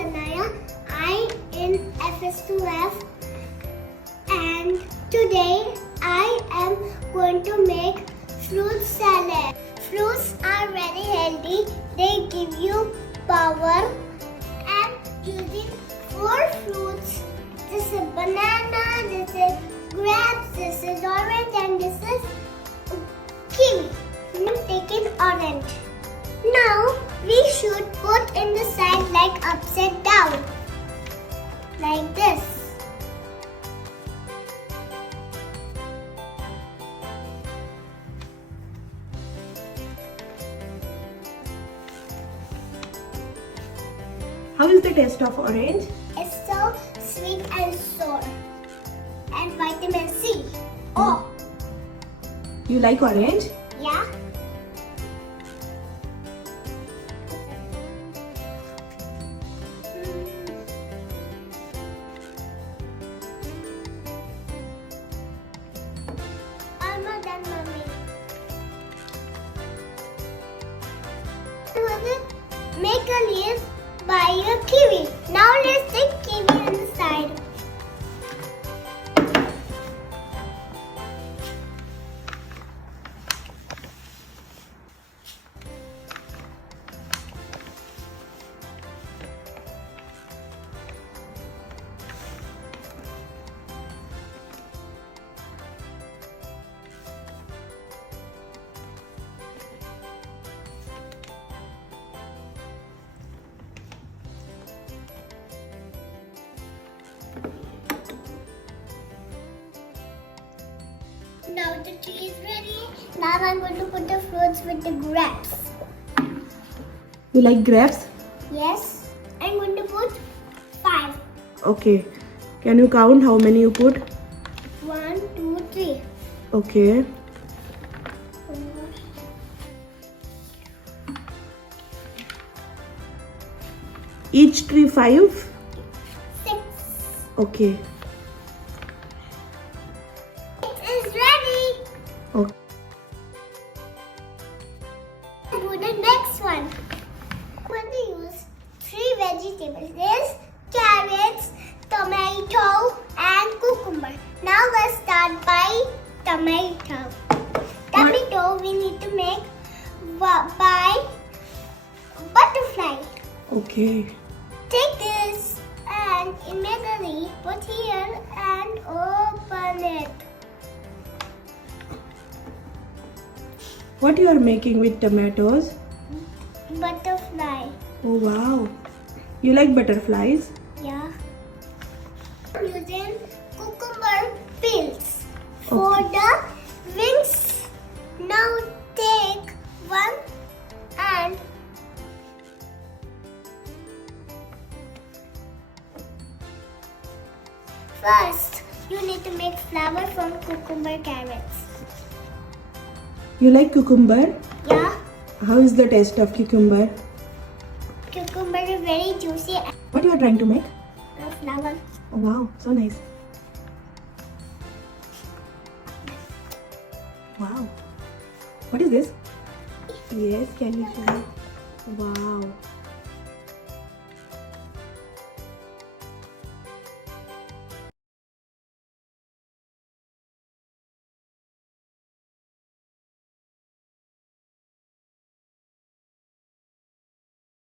Anaya. I in FS2F and today I am going to make fruit salad. Fruits are very healthy. They give you power. And using 4 fruits. This is banana, this is grapes, this is orange and this is kiwi. I'm taking orange. Now we should put in the side like upside down. Like this. How is the taste of orange? It's so sweet and sour. And vitamin C. Oh, You like orange? yeah. Almost done, Mommy. Make a leaf by a kiwi. Now let's take kiwi on the side. Now the tea is ready. Now I'm going to put the fruits with the grapes. You like grapes? Yes, I'm going to put 5. Okay. Can you count how many you put? 1, 2, 3. Okay. 4. Each tree 5? 6. Okay. It is ready. Okay. Do the next one. I'm going to use 3 vegetables. There's carrots, tomato, and cucumber. Now let's start by tomato. Tomato we need to make by butterfly. Okay. Take this and immediately put here and open it. What you are making with tomatoes? Butterfly. Oh wow. You like butterflies? Yeah. I'm using cucumber peels for the wings. Now take one and first you need to make flour from cucumber carrots. You like cucumber? Yeah. How is the taste of cucumber? Cucumber is very juicy and What you are trying to make? flour. Oh wow, so nice. Wow. What is this? Yes, can you show me? Wow.